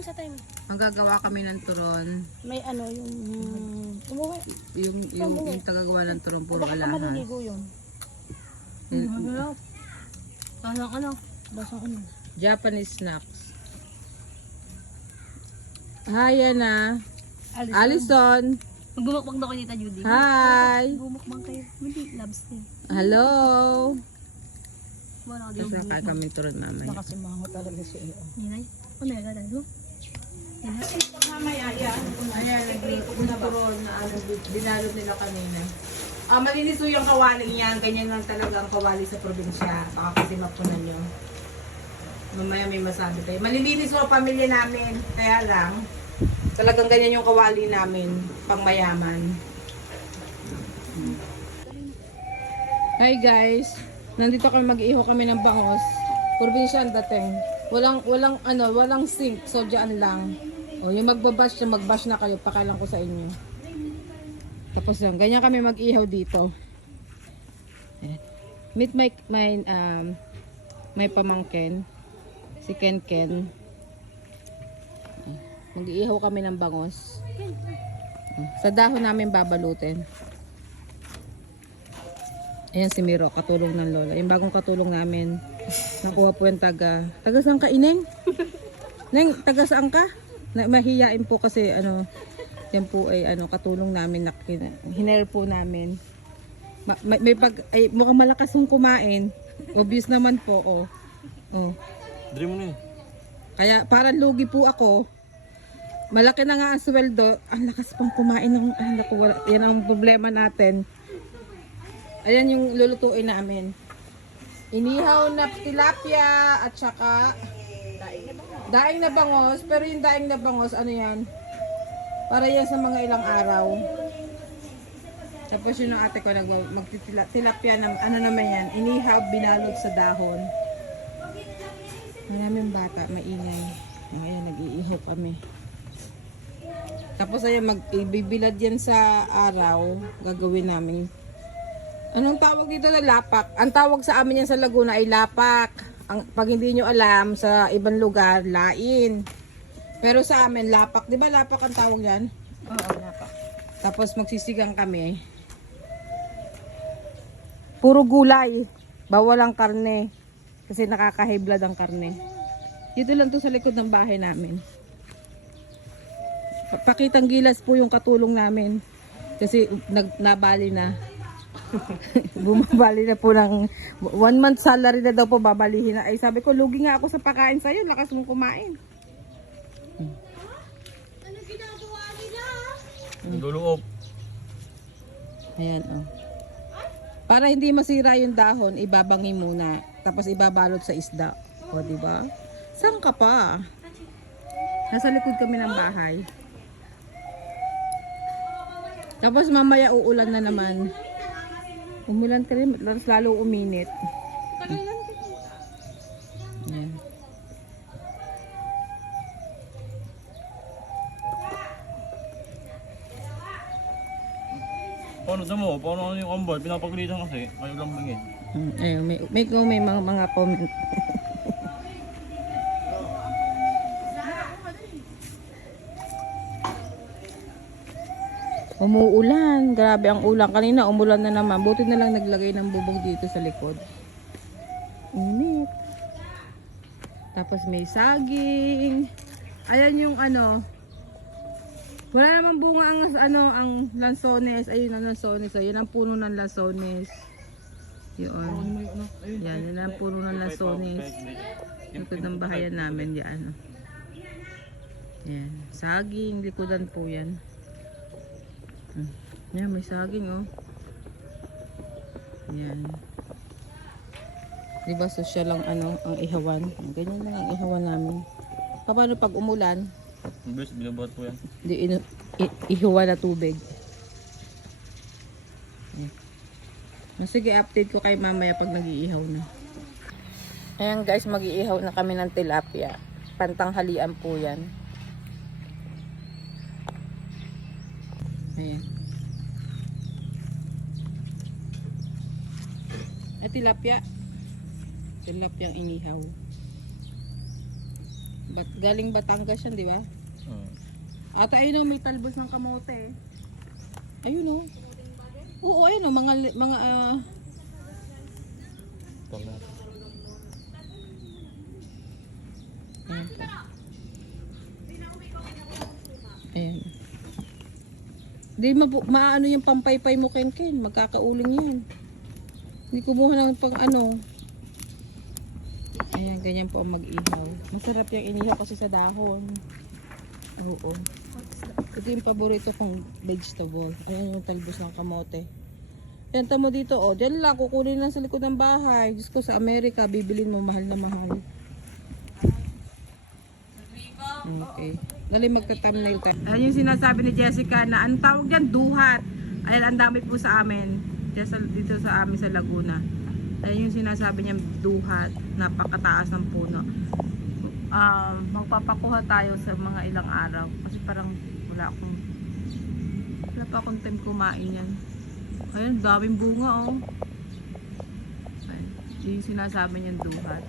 turon sa time. Magagawa kami ng turon. May ano, yung... Umuwi. Yung tagagawa ng turon, puro Baka alahas. maliligo yun. Basang ano? Basang ano? Japanese snacks. Hi, Ana. Alison. Magbumakbang daw kayo, Tita Judy. Hi. Magbumakbang kayo. Hindi, loves niya. Hello. Wala ka Tapos din. nakain kami turon mamaya. Nakasimango talaga siya. Ninay? Ano yung gagawin mo? Mamaya, yan. Ayan, nagluto ko na turon na ano, dinalot nila kanina. Malinis po yung kawali niyan. Ganyan lang talaga ang kawali sa probinsya. Baka kasi mapunan nyo. Mamaya may masabi tayo. Malilinis po ang pamilya namin. Kaya lang, talagang ganyan yung kawali namin. Pang mayaman. Hi guys. Nandito kami, mag-iho kami ng bangos. Probinsya ang dating. Walang sink. So, dyan lang. O, yung magbabash na kayo. Pakialam ko sa inyo. Tapos yan, ganyan kami mag-ihaw dito. Meet my pamangkin, si Ken. Mag-iihaw kami ng bangos. Sa dahon namin babalutin. Ayan si Miro, katulong ng lola. Yung bagong katulong namin. Nakuha po yung taga saan ka, Ineng? Neng, taga saan ka? Mahiyain po kasi ano. Yan po ay katulong namin, hiner po namin. Mukhang malakas yung kumain. Obvious naman po, oh. Dream mo na eh. Kaya parang lugi po ako. Malaki na nga ang sweldo. Ang lakas pang kumain ng yan ang problema natin. Ayan yung lulutuin namin. Inihaw na tilapia at saka daing na bangos. Pero yung daing na bangos, ano yan? Para yan sa mga ilang araw. Tapos yun ang ate ko magtitilapia ng ano naman yan. Inihaw, binalot sa dahon. Maraming bata, maingay. Ngayon, nag-iihaw kami. Tapos ayan, ibibilad yan sa araw. Gagawin namin. Anong tawag dito na lapak? Ang tawag sa amin yan sa Laguna ay lapak. Pag hindi nyo alam, sa ibang lugar, lain. Pero sa amin, lapak. Di ba lapak ang tawag yan? Oo, lapak. Tapos magsisigang kami. Puro gulay. Bawal ang karne. Kasi nakaka-high blood ang karne. Dito lang to sa likod ng bahay namin. Pakitang gilas po yung katulong namin. Kasi nabali na. Bumabali na po ng 1 month salary na daw po babalihin na. Ay sabi ko, lugi nga ako sa pakain sa'yo. Lakas mong kumain. Luluop. Ayan, oh. Para hindi masira yung dahon, ibabangi muna. Tapos ibabalot sa isda. O, di ba? Saan ka pa? Nasa likod kami ng bahay. Tapos mamaya uulan na naman. Umulan ka rin, lalo uminit. Ayan. Paano yung ambal? Pinapagalitan kasi, kayo lang bingin. Ayun, may mga comment. Umuulan, grabe ang ulan. Kanina umulan na naman. Buti na lang naglagay ng bubong dito sa likod. Init. Tapos may saging. Ayan yung ano. Wala namang bunga ang lansones. Ayun ang lansones. Ayun ang puno ng lansones. Yun. Yan ang puno ng lansones. Likod ng bahayan namin yan. Yan. Saging, likodan po yan. Yan, may saging oh. Yan. Diba social lang ang ihawan. Ganyan lang ang ihawan namin. Paano pag umulan? Mabilis, binabuhat po yan. Di ihawa na tubig. Sige, update ko kay mamaya pag nag-iihaw na. Ayan guys, mag-iihaw na kami ng tilapia. Pantanghalian po yan. Ayan. Tilapia. Tilapia ang inihaw. Galing Batangas yan, di ba? At ayun o, may talbos ng kamote. Ayun o. Oo, ayun o, mga ayan po. Ayan. Di maano yung pampaypay mo, Ken. Magkakauling yan. Hindi kumuha ng pang ano. Ayan, ganyan po ang mag-ihaw. Masarap yung inihaw kasi sa dahon. Oo. Ito yung paborito kong vegetable. Ayan yung talbos ng kamote. Yan, tamo dito, oh. Diyan lang, kukunin lang sa likod ng bahay. Diyos ko, sa Amerika, bibilin mo mahal na mahal. Okay. Dali magta-thumbnail tayo. Ayan yung sinasabi ni Jessica na ang tawag dyan, duhat. Ayan, ang dami po sa amin. Dito sa amin sa Laguna. Ayan yung sinasabi niya, duhat. Napakataas ng puno. Magpapakuha tayo sa mga ilang araw. Kasi parang wala pa akong time kumain yan. Ayan, daming bunga oh. Ayan, yung sinasabi niyang duhat.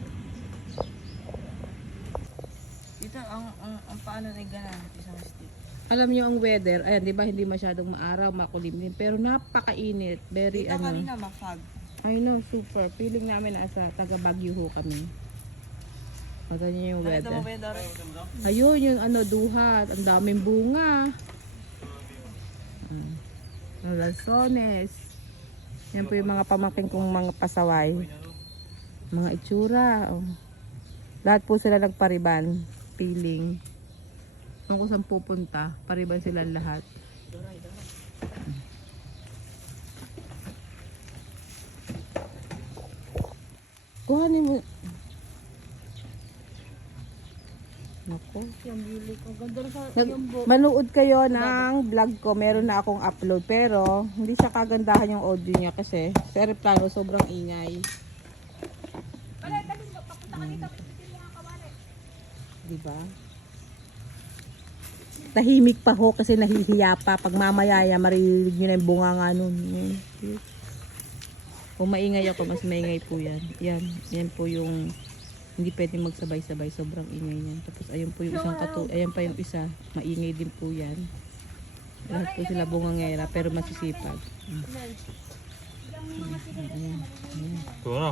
Dito, ang paano na gana isang stick. Alam niyo ang weather, ayan, di ba hindi masyadong maaraw, makulimlim, pero napakainit, very Dito ano. kanina mafag. I know, super. Feeling namin na asa taga Baguio ho kami. Ganyan yung Nakita mo weather. ba yung Dore? Ayun, yung ano, duhat. Ang daming bunga. Ang lansones. Yan po yung mga pamangkin kong mga pasaway. Mga itsura. Oh. Lahat po sila nagpariban. Peeling. Kung saan pupunta, pariban sila lahat. Kuhanin mo. Nako. Yung bili ko. Ganda rin sa yung Manood kayo ng vlog ko. Meron na akong upload. Pero, hindi siya kagandahan yung audio niya kasi sa aeroplano sobrang ingay. Diba? Tahimik pa ho kasi nahihiya pa. Pag mamayaya, maririnig nyo na yung bunga nga nun. Kung maingay ako, mas maingay po yan. Yan po yung hindi pwedeng magsabay-sabay. Sobrang ingay niyan. Tapos ayun po yung isang ayan pa yung isa. Maingay din po yan. Lahat po sila bungangera pero masisipag. Ayan. Ito na.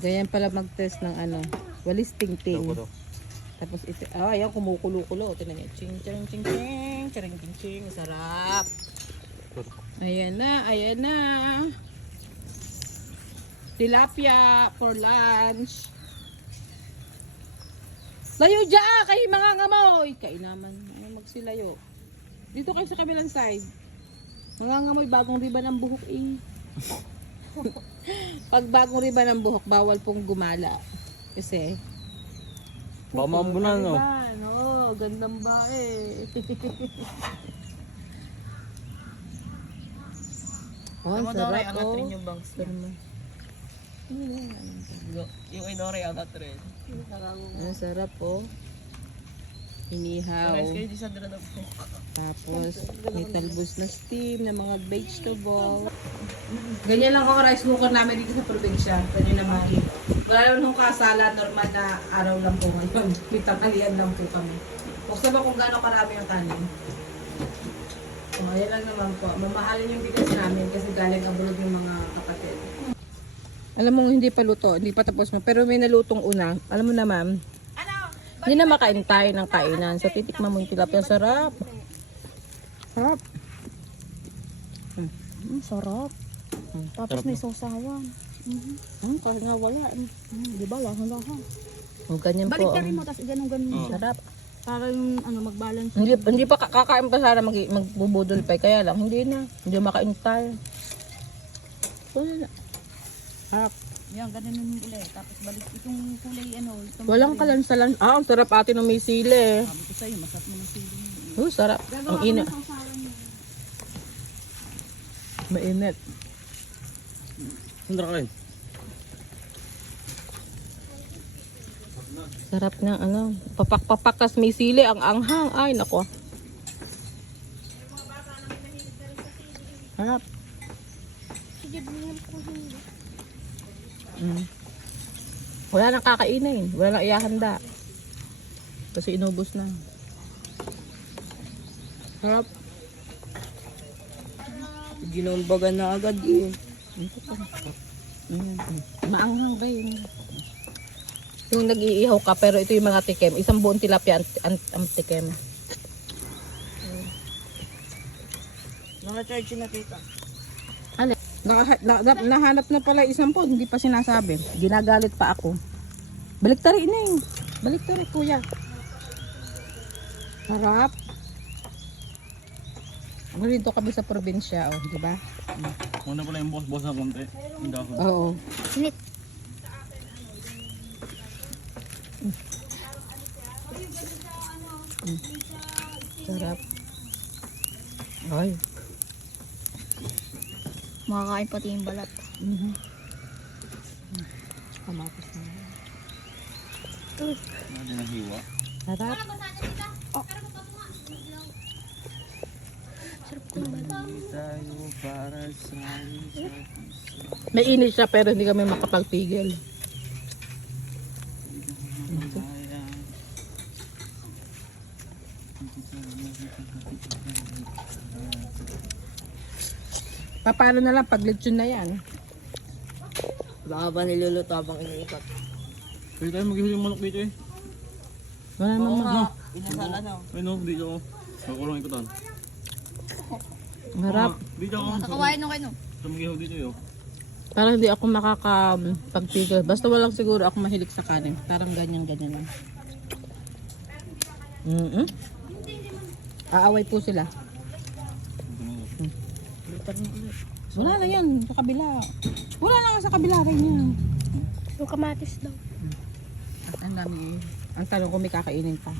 Ganyan pala mag-test ng ano, walis ting-ting. Ito. Tapos ito, ayan kumukulo-kulo. Tingnan niyo. Ching ching ching ching, ching ching ching, sarap. Ayan na, ayan na. Tilapia for lunch. Layo dyan, kayo mga ngamoy. Kainaman, ay magsilayo. Dito kayo sa kabilang side. Mga ngamoy, bagong riba ng buhok eh. Pag bagong riba ng buhok, bawal pong gumala. Kasi, Baka maambunan, no? no, gandang ba eh. Oh, ang Dore, sarap angat oh. rin yung bangs niya. Yung Dore, angat rin. Ang sarap oh. Inihaw. Guys, kayo di sa dala po. Tapos, may talbos na steam na mga vegetable. Ganyan lang ako rice cooker namin dito sa probinsya. Ganyan naman. Wala naman akong kasala. Normal na araw lang po ngayon. May tanghalian lang po kami. Buksan ba kung gaano karami yung kanin? O, ayan lang naman po. Mamahalin yung bigas namin kasi galing abroad yung mga kapatid. Alam mo, hindi pa luto. Hindi pa tapos mo. Pero may nalutong una. Alam mo naman, hindi na makaintay ng kainan. So, titikman mo yung tilapia. Sarap. Sarap. Sarap. Tapos may sausawan. Kahit nga wala. Di ba? Lahang-lahang. O, ganyan po. Balik na rin mo, tapos ganun-ganun mo siya. Sarap. Para yung mag-balance. Hindi pa kakain pa sana magbubudol pa. Kaya lang, hindi na. Hindi makaintay. Wala. Sarap. Yan, ganun yung ulit. Tapos balik itong kulay, itong Walang kalansalan. Ang sarap atin ng may sili. sabi ko sa'yo, masarap mo ng sili. Sarap. Ang ina. Mainit. Sandra ka rin. Sarap ng papak-papak tas may sili. Ang anghang. Ay, nako. Sarap. Wala nang kakainin. Wala nang iyahanda. Kasi inubos na. Sarap. Ginambagan na agad eh. Maanghang ba yun? Yung nag-iihaw ka, pero ito yung mga tikem. Isang buong tilapia ang tikem. Naka-charge na tita. Alin? Nahanap na pala isang po, hindi pa sinasabi. Ginagalit pa ako. Baliktari na eh. Baliktari kuya. Sarap. Dito kami sa probinsya, oh, di ba? Muna pala yung boss na konti. Yung dahon. Oo. Sarap. Ay. Makakain pati yung balat. Kamatis na. Hindi na hiwa. Sarap. Tayo para sa May init siya pero hindi kami makapagpigil. Paano na lang pag lechon na yan? Baka ba niluluto habang iniikot? Pwede tayo mag-ihuli yung manok dito eh. Wala naman ma. Inasala na. Ay no, dito ako. Nakulong ikutan. Harap. Dito ako. Kakawain nung kayo. Sa mag-ihuli dito yun. Parang hindi ako makakapagpigil. Basta walang siguro ako mahilig sa kanin. Parang ganyan-ganyan lang. Aaway po sila. Wala na yan. Sa kabila. Wala na nga sa kabila rin yan. Yung kamatis daw. At ang dami. Ang tanong ko may kakainin pa.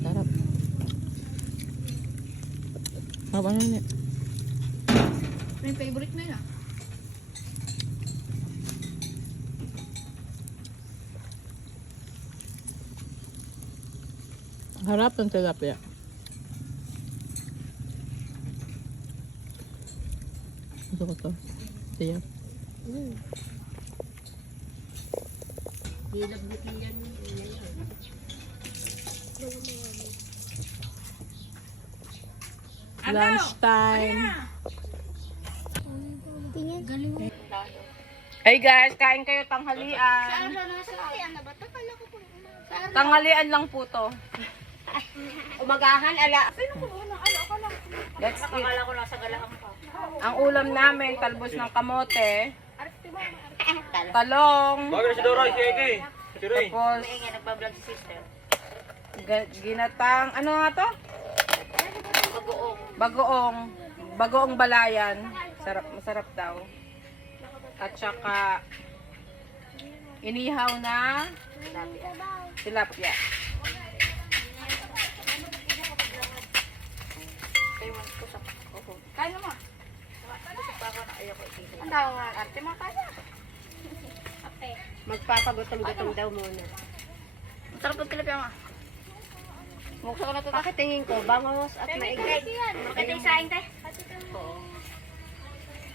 Sarap. Sarap ano yun eh. Yung favorite mo yun ah. Harap ng tilapia. Ito ko to. Siya. Lunch time. Tingin. Galing mo. Hey guys, kain kayo tanghalian. Saan na ba? Takala ko po. Tanghalian lang po to. Umagahan, ala. Let's eat. Ang ulam namin, talbos ng kamote, talong, Bagay si Doroy, si Eke. Si Ray. tapos Nagbablog si sister. ginatang, ano nga to? Bagoong balayan. Masarap daw. At saka inihaw na tilapia. Kain mo. Ang daw nga. Arte mo kaya. Magpapagutom-gutom daw muna. Sarap ng tilapia nga. Mukha ko na ito. Pakitingin ko, bangos at maigay. Makita yung saing tayo. Oo.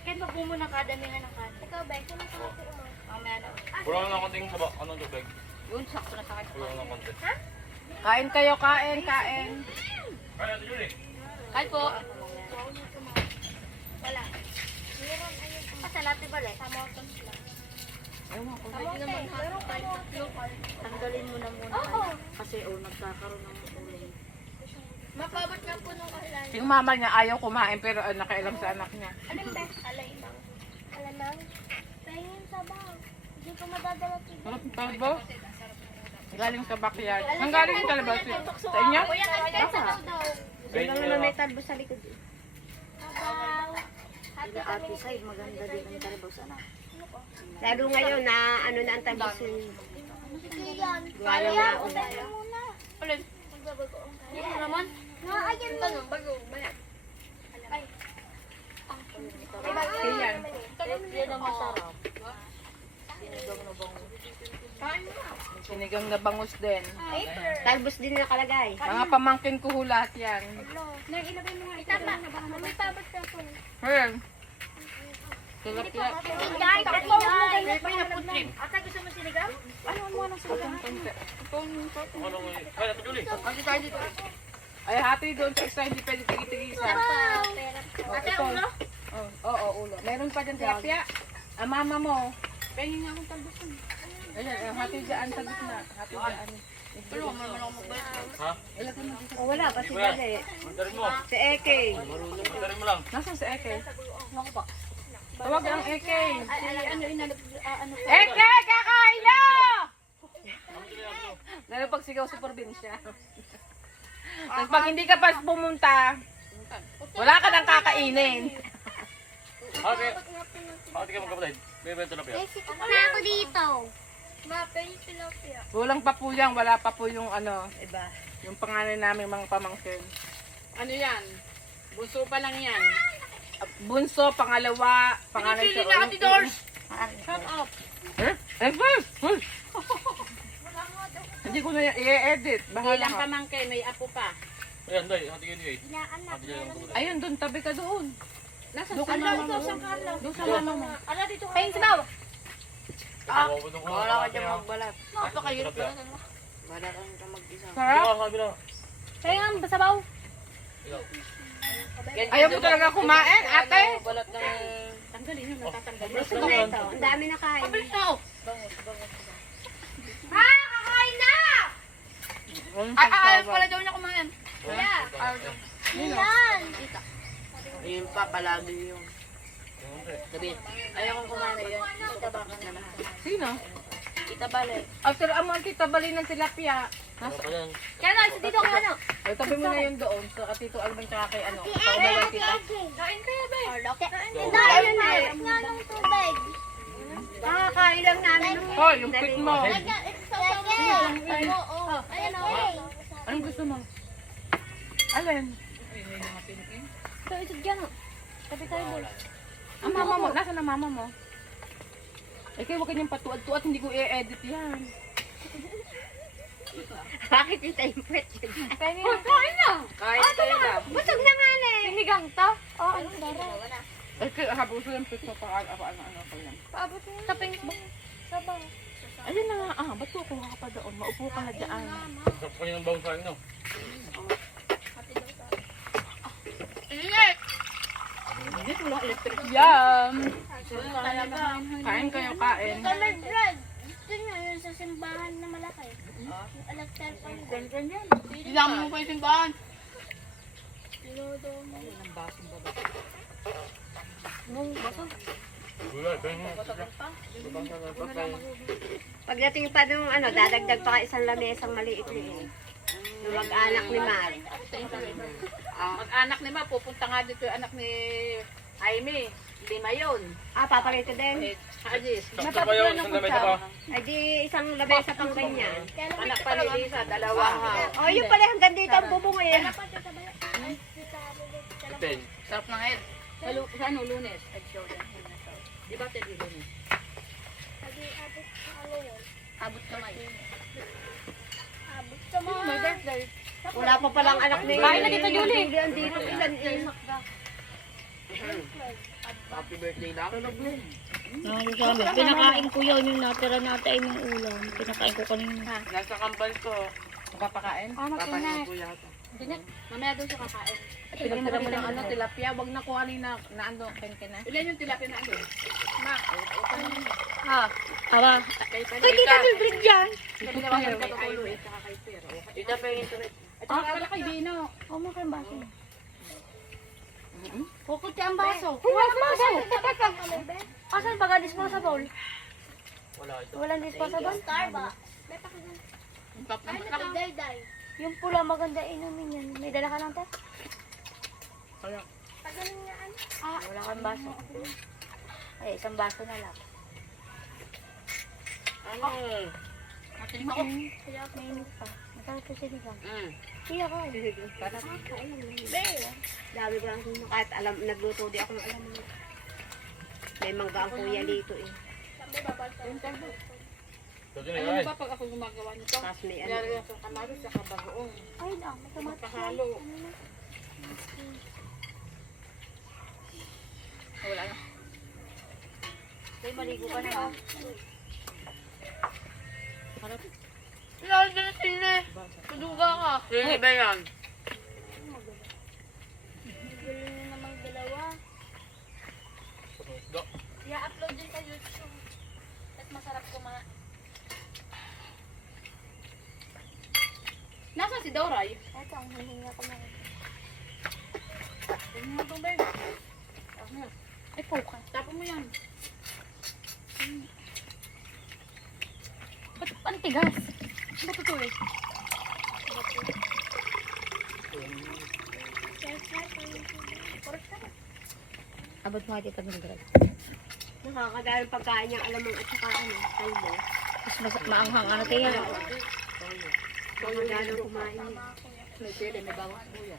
Kaya pag muna kadamihan ng kate. Ikaw ba? Ito na sa kate mo. Mamaya na. Wala na konting saba. Anong tubig? Yun, sakto na sa kate. Wala na konti. Kain kayo, kain. Kaya ito Julie. Kain po. Wala. Sa latte ba lang? Sa mortons lang. Ewan ko. Tanggalin mo na muna. Kasi nagkakaroon ng uling. Mapabot lang po nung kailan. Yung mama niya ayaw kumain pero nakailam sa anak niya. Alin ba? Alamang. Alamang? Pahingin sa baw. Hindi ko madadala ito. Sarap ng talbos. Galing sa backyard. Saan galing yung talbos? Sa inyo? Kuya, kahit sa baw daw. Ay, Ano may talbos sa likod? Baw. Happy kami. Side, maganda din ang talbos. Lalo ngayon na ano na ang talbos yun. Sige yan. Wala na una. Muna. Alin? Magbabagoong kayo. Ano naman? Ayan mo. Bago. Bayan. Ay. May bago. Yan. Yan ang masarap. Sinigang na bangus din. Talbos din nakalagay. Mga pamangkin ko hulat yan. Nang ilagay mo nga. Itama. May pabat ka po. Well, Tilapia. Guys, ako mo ganyan pa na food trip. Ata gusto mo sinigang? Ano mo nang sinigang? Ano lang eh. Ay, Ate Julie. Ay, hati doon sa extra, hindi pwede tigi-tigisa. Ate, ulo? Oo, ulo. Meron pa dyan tilapia. Ang mama mo. Pengin nga akong talbusan. Ayan, hati dyan sa gitna. Hati dyan. Pero naman ako magbayad. Ha? O wala, kasi dali. Mandarin mo. Si Eke. Mandarin mo lang. Nasaan si Eke? Tawag ang Eke. Ano inalap? Ano? Eke, kakain na! Lalo pag sigaw sa probinsya. Tapos pag hindi ka pa pumunta, wala ka nang kakainin. Ate. Ate ka magkapatid. May bento na piya. Na ako dito. Mapay tilapia. Kulang pa po yan, wala pa po yung ano, Iba. yung pangalan namin mga pamangkin. Ano yan? Bunso pa lang yan. Bunso, pangalawa, pangalan Pinipili na Ate Doors. Shut up. Eh, first. Hindi ko na i-edit. Bahala Ilang ka. pamangkin, may apo pa. Ayan, day. Ate Julie eh. Ate Julie ang magkapatid. Ayun, doon, tabi ka doon. Nasa Doon ka sa mama mo. Doon sa mama mo. Ala dito. Ayun si Baw. Wala ka dyan magbalat. Napakahirap Tilapia. na. Wala kang mag-isa. Sarap. Sabi na. Kaya nga sa Baw. Ayaw mo talaga kumain, ate. Balat ng... Tanggalin yun, natatanggalin. Gusto na ito. Ang dami na kain. Ha! Kakain na! Ayaw pala daw niya kumain. Kuya. Yan. Yun pa, palagi yung... Sabi, ayaw kong kumain yun. Itabakan na lahat. Sino? Itabali. After a month, tabali ng tilapia. Ano pa yan? Kaya na, dito ka ano? Ay, tabi mo na yun doon. Sa Tito Alvin tsaka kay ano. Sa umalang tita. Kain kayo ba? Dahil yun eh. Nga ng tubig. Kakakain lang namin. Hoy, yung pit mo. Oo. Ayan o. Anong gusto mo? Alin? Ito, ito dyan o. Tabi tayo boy. Ang mama mo. Nasaan ang mama mo? Eh, kayo huwag kanyang patuad-tuad. Hindi ko i-edit yan. Bakit yung time pwet? Kain na. Kahit kayo lang. Busog na nga na eh. Sinigang to? Oo, ano dara? Eh, kayo habuso yung pit mo pa ano ko yan. Paabot mo. Taping ba? Sabaw. Ayun na nga. Ba't ko kuha ka pa doon? Maupo ka na dyan. Sarap pa yung bawang sa akin, no? Init! Hindi, wala electric. Yum! Kain kayo, kain. Colored red. Gusto nyo yun sa simbahan na malaki. Yung alakter pa yun. Isama mo pa yung simbahan. Tinodo mo. Wala, kaya mo. Pagdating pa nung ano, dadagdag pa ka isang lamesang maliit-liit. Yung mag-anak ni Mar. Mag-anak ni Ma, pupunta nga dito yung anak ni Jaime. 5 yun. Paparito din. Ajis. Sakto ba yun? Isang lamesa pa. Ay di isang lamesa pang ganyan. Anak pa ni Lisa, dalawa. Oh, yun pala hanggang dito ang bubong eh. Ten. Sarap ng head. Sa ano, Lunes? Egg show yan. Di ba Teddy Lunes? Abot kamay. Abot sa mga. My birthday. Wala pa palang anak ni Kain na dito, Julie. Julie, dito ilan eh. Happy birthday lang. Pinakain ko yun yung natira natin ay ng ulam. Pinakain ko kanina. Nasa kambal ko. Papakain? Papahin ko yata. Mamaya doon siya kakain. Pinagtira mo ng ano, tilapia. Huwag na kuhanin na ano, ken-ken na. Ilan yung tilapia na ano? Ma, Aba. kay Ay, kita bibig dyan. Kaya nawagan ka tutulo eh, saka kay Pero. Ito pa yung tuloy. At saka pala kay Dino. Oh, mo kayong baso. Kukot ang baso. Wala ang baso. Asan baga disposable? Wala ito. Walang disposable? Starbucks. Day. Yung pula maganda inumin yan. May dala ka lang te? Wala. Wala kang baso. Ay, isang baso na lang. Ano? Matinig ako. Mainit pa. Masarap sa sinigang. Iya ka. Dami ko lang kung kahit alam, nagluto di ako ng alam mo. May mangga ang kuya dito eh. Dati na Ano yun. ba pag ako gumagawa nito? Tapos may ano. Nilagay ako sa kamaris sa kabagoong. Ay, na. May tomato. Magkahalo. Wala na. Kaya maligo ka na ha. Lalo na sine. Tuduga ka. Sino ba yan? Galing na namang dalawa. I-upload din sa YouTube. At masarap kumain. Nasaan si Doray? Eto, ang hihinga ko na. Ano mo itong babe? Ay, poka. Tapon mo yan. Ba't ang tigas? Ba't ito eh? Abot mo ati pag nag-grab. Nakakadaan pagkain niya, alam mo, at saka ano, kalbo. Mas maanghang ano kaya. Nakakadaan kumain niya.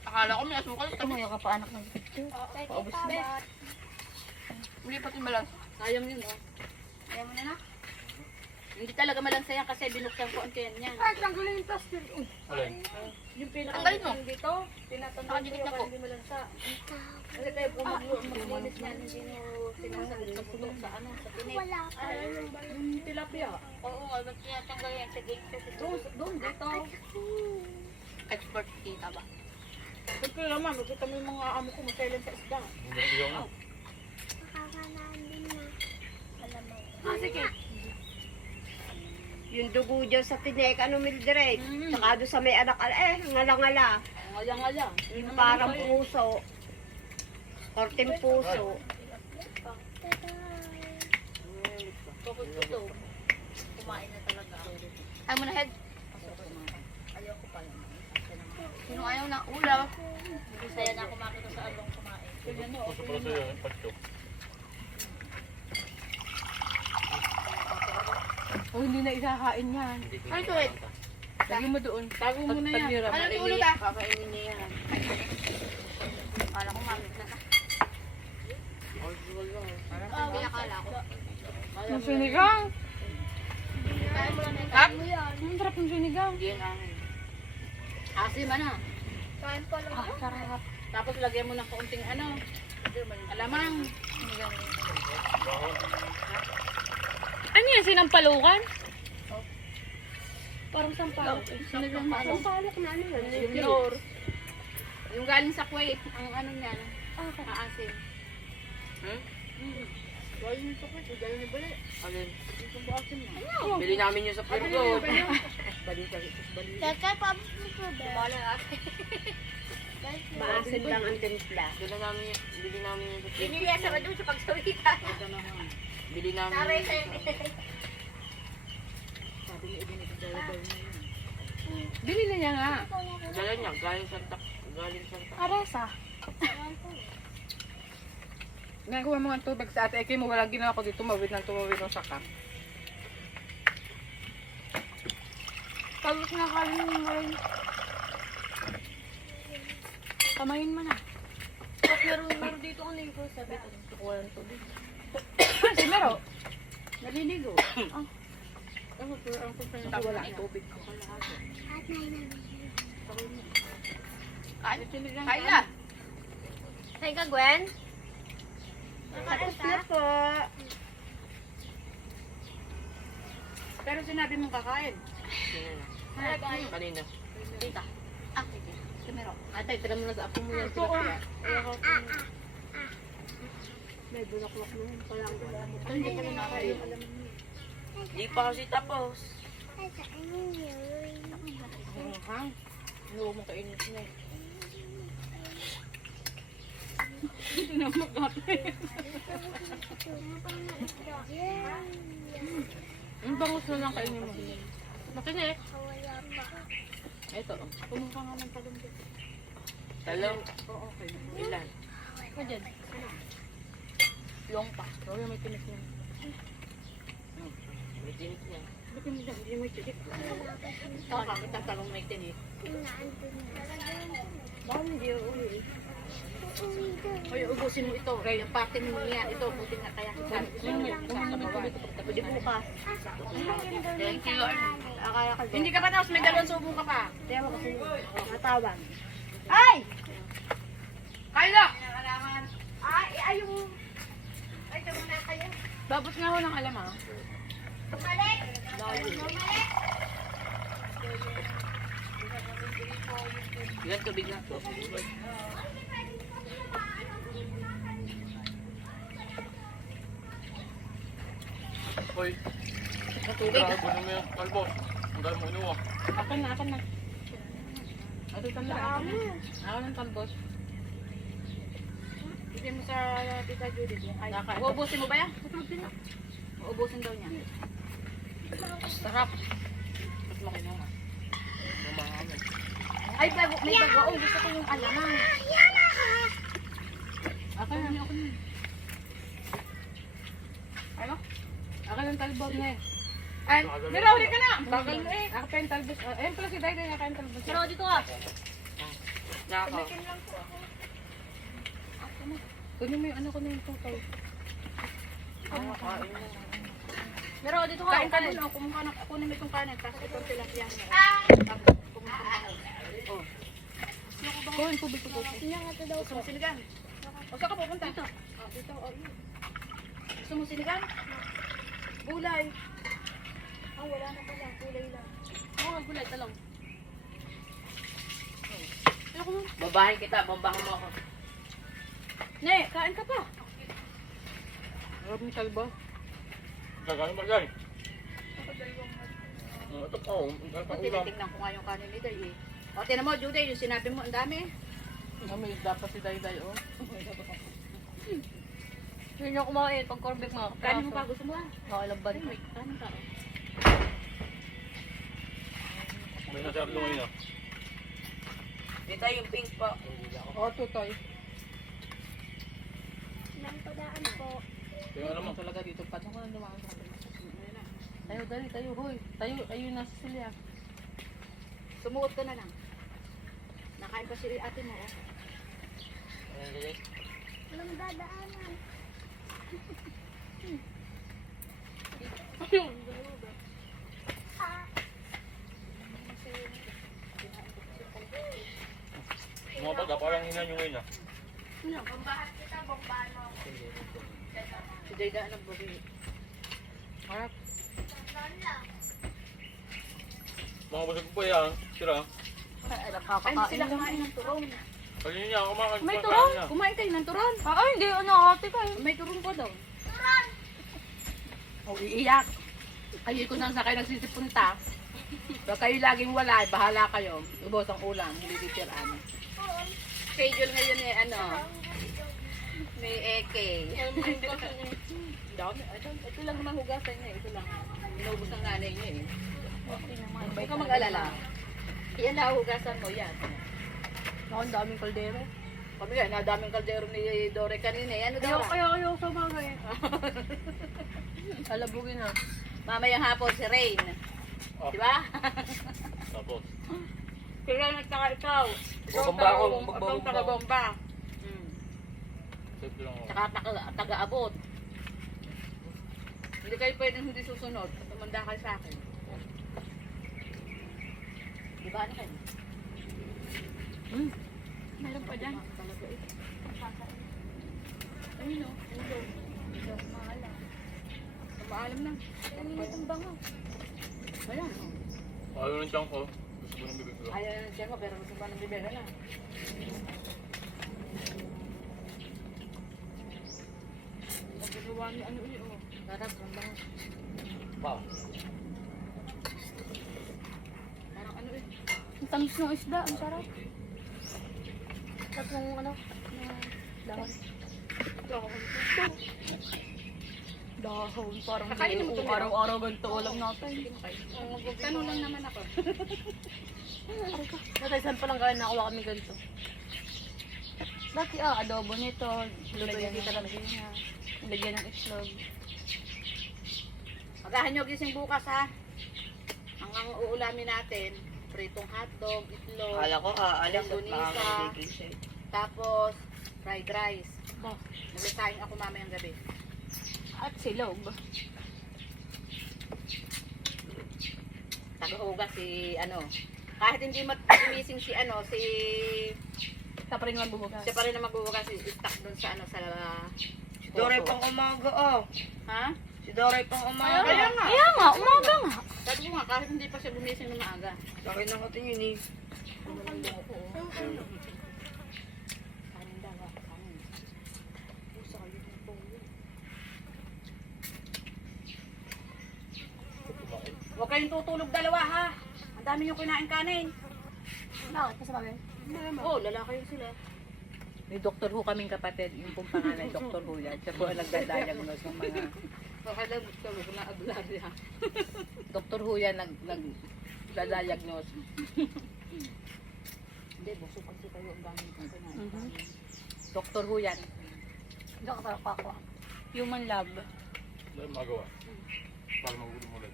Akala ko may asukal. Tumuyo ka pa anak ng picture. Paubos na. Hindi pati malas. Sayang yun, oh. Ayaw mo na na? Hindi talaga malansay yan kasi binuksan ko ang tiyan niya. Ay, tanggalin yung plastic. Alin? Yung pinaka Tanggalin mo. dito, tinatanggal ko Nakadikit na para po. hindi malansa. Kasi tayo mag-linis niyan, hindi mo sinasagot sa pulo sa ano, sa tinik. Wala ka. Yung tilapia. Oo nga, ba't tinatanggal yan sa gate kasi Doon, dito. expert kita ba? Siyempre naman, magkita mo yung mga amo ko masailan sa isda. Hindi yung Ah, sige. Yung dugo dyan sa tinik, ano Mildred? Saka doon sa may anak, ngala-ngala. Ngala-ngala. Yung parang puso. Korting puso. Bakit ito? Kumain na talaga. Ayaw mo na head. Ayoko pala. Sino ayaw na ulam? Hindi saya na ako makita sa along kumain. gusto pala sa'yo, yung pacho. Oh, hindi na isakain yan. Ano ito eh? Lagi mo doon. Tago mo na yan. Ano ito ulit ah? Kakainin niya yan. Kala ko mamit na na. Pinakala ko. Yung sinigang. Kaya mo lang Hap? Ang sarap ng sinigang. Hindi yan akin. Asim, ano? Kain pa lang. Sarap. Tapos lagyan mo ng kaunting ano. Alamang. Ano yan? Sinampalukan? Parang sampalok. Sinigang Sampalok na ano yun. Yung Lor. Yung galing sa Kuwait. Ang ano niya. Aasim. Hmm? Galing sa Kuwait. Galing ni Bale. Alin? Yung aasim na. Bili namin yung sa Purgo. Kaya pabos mo ko ba? Maasim lang ang timpla. Bili namin yung bili namin yung sa Purgo. Biniliya sa doon sa pagsawitan. Bili namin Sabi yung sa'yo. Binili niya nga. Dala niya, galing Santa. Aresa. Nagawa mo nga tubig sa ate. Eki mo walang ginawa ko dito. Tumawid ng saka. Pabos na kalin mo rin. Kamayin mo na. Meron dito ang ligo. Sabi ko. Kukuha ng tubig. Si Mero. Naliligo. Wala ang tubig. Kain na. Kain ka, Gwen? Tapos na po. Pero sinabi mong kakain. Kanina. Tita. Ah, sige. Kamero. Atay, tira mo na sa apo mo yan. Tilapia. May bulaklak na yun. Palang hindi ka na nakain. Di pa kasi tapos. Hang. Ano mo kainin na eh. Hindi na magkapit. Ang bangus na lang kainin mo. Makinig. Ito. Pumunta nga ng talong dito. Talong. Ilan? Pwede. Long pa. Pero may tinik niya. May tinik niya. Ba't hindi na? Hindi may tinik. Kakakita talong may tinik. Bakit hindi uli? Hoy, ubusin mo ito. Yung parte mo yan. Ito, buti nga kaya. Pwede bukas. Thank you, Lord. Akala ka Hindi ka pa tapos may dalawang subo ka pa. Kaya mo kasi natawag. Ay! Kaya! Ay, ay, yung... Ay, ito muna kayo. Babot nga ako ng alam ah. Yan, tubig na to. Hoy, Tubig. grabe mo yung talbos. Ang dami mo inuwa. Akin na, akin na. Ito tanda akin na. Ako ng talbos. Hindi mo sa Tita Judith yan. Ay, Nakain. uubusin mo ba yan? Uubusin daw niya. Sarap. Mas makinuha. Ay, may bagoong. Gusto ko yung alamang. Akin na, akin na. Ano? Akin ang talbos na eh. Ay, Mirauli ka na! Bagal na eh. Ako pa yung talbos. Ayun pala si Dayday, naka yung talbos. Pero dito ka. Nako. Kunin mo yung ano ko na yung tutay. Pero dito ka. Kain ka Kain. dun, kumuha na, kunin mo itong kanin, tapos itong tilapia. Tapos, kumuha ka. Kuhin ko, bito ko. Gusto mo sinigang? O saan ka pupunta? Dito. Dito. Gusto mo sinigang? Gulay. Ah, wala na pala. Gulay lang. Oo, gulay. Talong. Ayoko mo. Babahin kita, bombahan mo ako. Ne, kain ka pa. Harap ni talbos. Gagawin ba yan? Ito pa, oh. Ang dami O, pang ulam. tinitingnan ko nga yung kanin ni Day eh. O, tinan mo, Juday, yung sinabi mo, ang dami. May isda pa si Dayday, oh. Hindi niyo kumain pag corned beef mo. Kanin mo pa, gusto mo ah. Nakalaban. Ay, kanin ka. May nasarap nung ina. Dito yung pink po. Oo, tutoy. Kaya ano mo? Talaga dito, paano ko nang lumakas sa atin? Tayo, dali, tayo, hoy. Tayo, ayun nasa silya. Sumuot ka na lang. Nakain pa si ate mo, oh. Mga bata, parang ina yung ina. Si Dayda, anong babi? Harap. Mga basag pa yan. Sira. Ay, hindi sila kumain ng turon. Kanina niya, kumakan. May turon? Kumain kayo ng turon? Ay, hindi, ano, ate ka. May turon pa daw. O, iiyak. Ayun ko nang sa kayo nagsisipunta. Pag kayo laging wala, bahala kayo. Ubos ang ulam, hindi titiraan. Schedule ngayon eh, ano? May AK. Ito lang naman hugasan niya. Ito lang. Inubos ang nanay niya eh. Huwag ka mag-alala. Yan na hugasan mo, yan. Ako, ang daming kaldero. Kami nga, nadaming kaldero ni Dore kanina. Ano daw? Ayaw sa mga eh. Alabugin na. Mamayang hapon si Rain. Oh. Di ba? Tapos. Kailan nagtaka ikaw? Bumba ako, Ikaw taga-bomba. Safe lang ako. Tsaka taga-abot. Hindi kayo pwedeng hindi susunod. Tumanda kayo sa akin. Di ba ano kayo? Meron pa dyan. Talaga eh. Ayun o. Maalam na. Ang bango. Ayan. Ayaw ng tiyan ko. Gusto ko ng bibig ko. Ayaw na siya mo, pero gusto pa ng bibera na. Pagkagawa ni ano yun o. Sarap, ang bango. Wow. Parang ano eh. Ang tamis ng isda, ang sarap. Sarap ng ano, dahon. Dahon, parang Kakainin mo ito, araw-araw ganito ulam natin. Tanong lang naman ako. Dati saan pa lang kaya nakuha kami ganito? Dati adobo nito, lagyan ng sardinas, lagyan ng itlog. Magahan nyo gising bukas ha. Ang uulamin natin, pritong hotdog, itlog, Akala ko aalis at Langgunisa. makakagigil siya. tapos fried rice. Magsasaing ako mamayang gabi. At silog. Taga-ugas si ano. Kahit hindi gumising si ano, si Siya pa rin magbubugas. siya pa rin na magbubukas si stock doon sa ano sa Doray pang umaga oh. Ha? Si Doray pang umaga. Kaya nga. Kaya nga, umaga nga. Sabi ko nga, kahit hindi pa siya gumising ng maaga. Bakit nakatingin eh? Huwag kayong tutulog dalawa ha. Ang dami nyo kinain kanin. Bakit? Kasi bagay? Oo, lalaki yun sila. May Dr. Who kaming kapatid, yung pong pangalan, Dr. Who yan. Siya po ang nagdadiagnose ng mga... Pakalagot ka, huwag na aglari ha. Dr. Who yan nagdadiagnose. Hindi, busog kasi kayo ang dami nyo kinain. Dr. Who yan. Doktor Kako. Human lab. Dahil magawa. Para magulo mo ulit.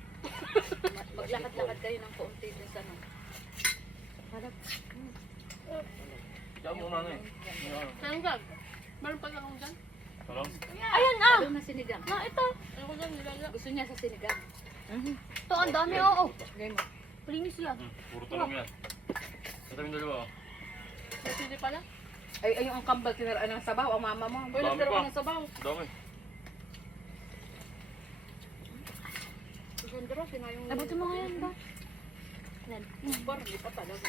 Maglakad-lakad kayo ng kaunti dun sa ano. Diyan mo na eh. Saan gag? Meron pa lang akong dyan? Talong? Ayan ah! Ano na sinigang? Na, ito. Ano ko dyan, nilaga? Gusto niya sa sinigang. Ito, ang dami, oo. Game mo. Linis yan. Puro talong yan. Sa tabing dalawa oh. May sili pala? Ay, yung kambal tinaraan ng sabaw, ang mama mo. Uy, Dami nagdara pa. ko ng sabaw. Dami. Sandro, sinayong... Abutin mo ngayon ba? Bar, hindi pa talaga.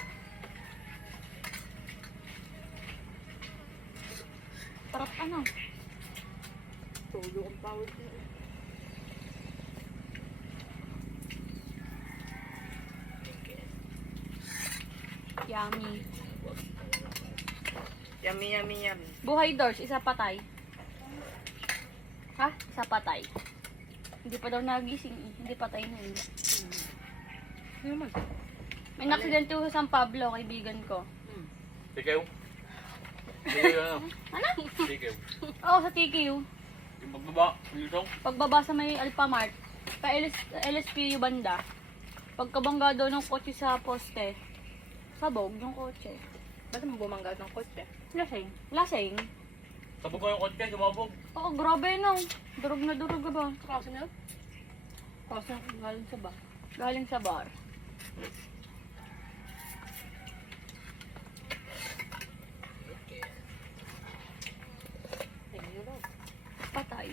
Sarap ano? Tulo ang pawid niya. Yummy. Yummy, yummy, yummy. Buhay doors, isa patay. Ha? Isa patay. Hindi pa daw nagising. Hindi patay na yun. May naksidente ko sa San Pablo, kaibigan ko. Tikaw. Tikaw ano? Ano? Tikaw. Oo, sa TQ. Yung pagbaba. Lusong. Pagbaba sa may Alphamart, pa LSPU banda. Pagkabangga daw ng kotse sa poste, sabog yung kotse. Ba't mo bumangga ng kotse? Lasing. Lasing? Sabog ko yung kotse, sumabog. Oo, grabe no. Durog na durog ba? Kaso niya? Kasi galing sa bar. Galing sa bar. Patay.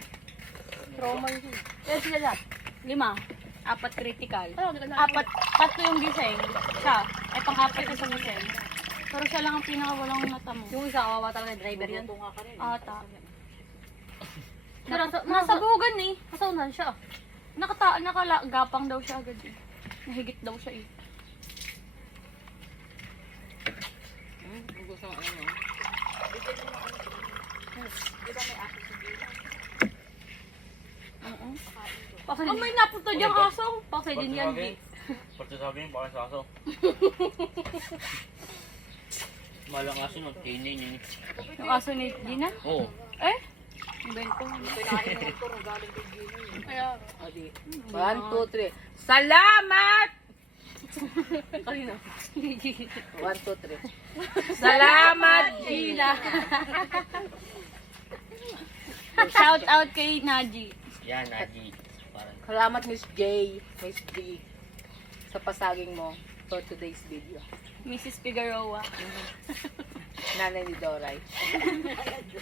Trauma yun. Kaya sila lahat. 5. 4 critical. Ano, hindi ka na- 3 yung gising. Siya. Ay pang-4 siya sa gising. Pero siya lang ang pinakawalang natamo. Yung isa, kawawa talaga driver yan. Tunga ka rin. Ata. Nasabugan eh. Nasaunan siya. Nakalagapang daw siya agad eh. Nahigit daw siya eh. Gusto mo ano? Oo. Oh, may napunta diyang aso. Paksa din yan. Parte sa akin, bakit sa aso? Malang aso nun, kainin yun. Yung aso ni Gina. Oo. Eh? Bento. Pinain mo ito, galing kay Gino yun. Kaya. 1, 2, 3. Salamat! Kanina. 1, 2, 3. Salamat, Gina! Shout out kay Naji. Yan, Naji. Parang. Salamat, Miss J. Miss G. Sa pasaging mo for today's video. Mrs. Figueroa. Nanay ni Doray.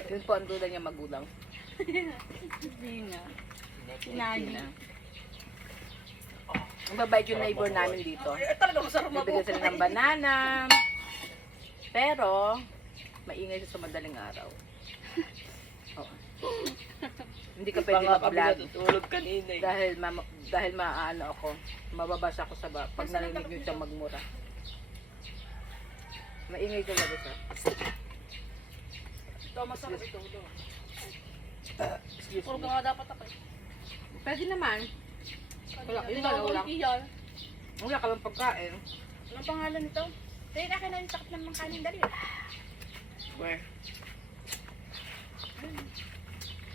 Yun po ang duda niya magulang. Gina. Naji. Gina. Ang babait yung neighbor namin dito. Talaga masarap Bibigyan sila ng banana. Pero, maingay siya sa madaling araw. Oo. Hindi ka pwede mag-vlog. Tulog kanina eh. Dahil maaano ako, mababasa ako sa pag narinig nyo siyang magmura. Maingay talaga siya. Ito, masarap ito. Excuse Puro me. ka nga dapat ako eh. Pwede naman. Wala, yun Hindi lang, ako wala. iyan. Wala ka lang pagkain. Anong pangalan nito? Kaya akin na yung sakit ng mga kanin dali. Where?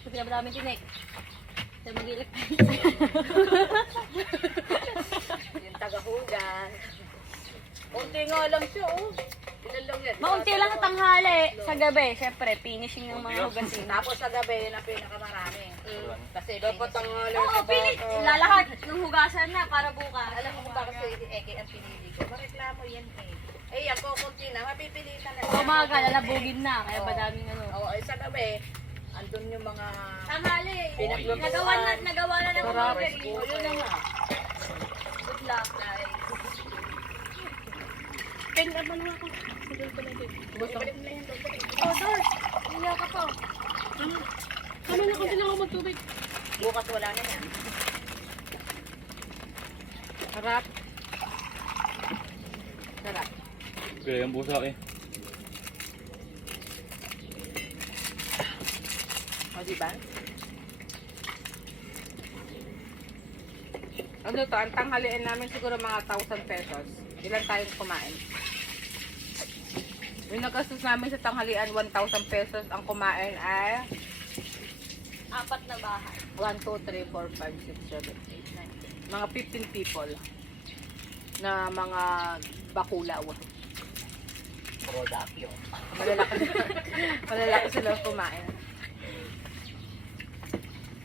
Sabi na ba namin tinik? Sa mag-ilak. Yung taga-hugan. Kunti nga lang siya, oh. Ilan lang yan? Maunti lang sa tanghali. Sa gabi, syempre, finishing ng mga hugasin. Tapos sa gabi, yun ang pinakamarami. Kasi Dapat ang Oo, lalahat ng hugasan na para bukas. alam mo kung bakit sa Eke ang pinili ko. Mareklamo yan eh. Eh, yan ko kunti na, mapipilitan na. Umaga, lalabugin na. Kaya madaming ano. Oo, sa gabi, ang nandun yung mga Tanghali. pinaglutuan. Nagawa na ng Sarap. order. Oh, yun na nga. Good luck, guys. Gusto ko. Oh, Dor. Iyak ka pa. Bukas wala na yan. Sarap. Sarap. Kaya yung busa eh. O, diba? Ano to, ang tanghalian namin siguro mga 1,000 pesos. Ilan tayong kumain? Yung nagastos namin sa tanghalian, 1,000 pesos. Ang kumain ay 4 na bahay. 1, 2, 3, 4, 5, 6, 7, 8, 9, 10. Mga 15 people na mga bakulaw. Rodapio. Malalaki, malalaki sila kumain.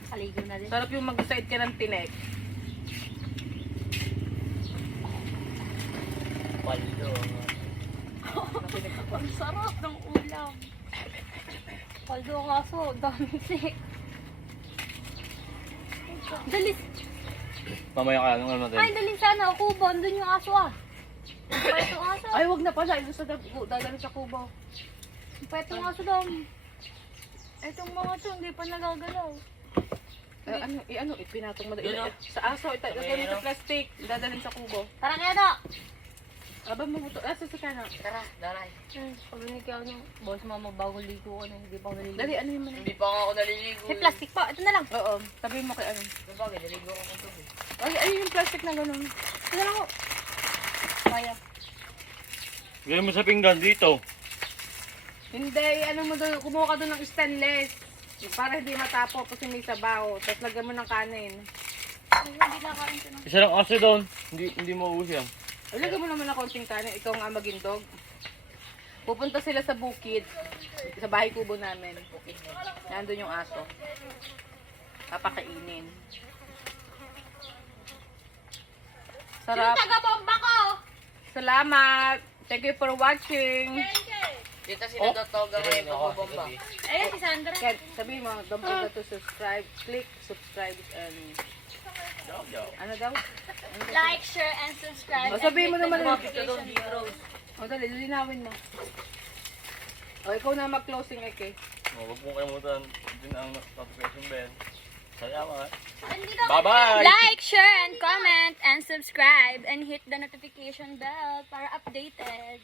Kaligo na din. Sarap yung mag-side ka ng tinek. Paldo. Ang sarap ng ulam. Paldo ang aso. Dami sick. Dalis. Mamaya ka, anong natin? Ay, dalis sana. Kubo. Andun yung aso ah. Pa itong aso. Ay, wag na pala. Ito sa dadalhin sa kubo. Pa itong aso daw. Itong mga to, hindi pa nagagalaw. Pinatong mo. Yun, oh. Sa aso, itatagyan mo sa plastic. Dadalhin sa kubo. Tara kaya na. Aba mo ito. Sa kano. Tara, daray. Pag-unig ka ng boss mama bago ligo ko na. Hindi pa ako naligo. Dali, ano yung Hindi pa nga ako naliligo. May plastic pa. Ito na lang. Oo. Sabi mo kay ano. Bagay, naligo ako ng tubig. Ay, ayun yung plastic na ganun. Ito na lang ako. Kaya. Gawin mo sa pinggan dito. Hindi, ano mo doon, kumuha ka doon ng stainless. Para hindi matapo kasi may sabaw. Tapos lagyan mo ng kanin. Hindi na kain ko na. Isa lang aso doon. Hindi mauus yan. Ay, lagyan mo naman ng konting kanin. Ikaw nga magindog. Pupunta sila sa bukid. Sa bahay kubo namin. Nandun yung aso. Papakainin. Sarap. Taga-bomba ko! Salamat. Thank you for watching. Dito sila Dotoga ngayon pabomba. Ayan si Sandra. Kaya sabihin mo, don't forget to subscribe. Click subscribe and ano daw? Like, share, and subscribe. O, sabihin mo naman. Dito doon, Heroes. O, dali, linawin mo. O, ikaw na mag-closing, Eke. Huwag mong kalimutan din ang notification bell. Salamat. Hindi daw. Bye-bye! Like, share, and comment, and subscribe, and hit the notification bell para updated.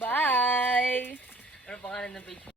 Bye! Ano pangalan ng page mo?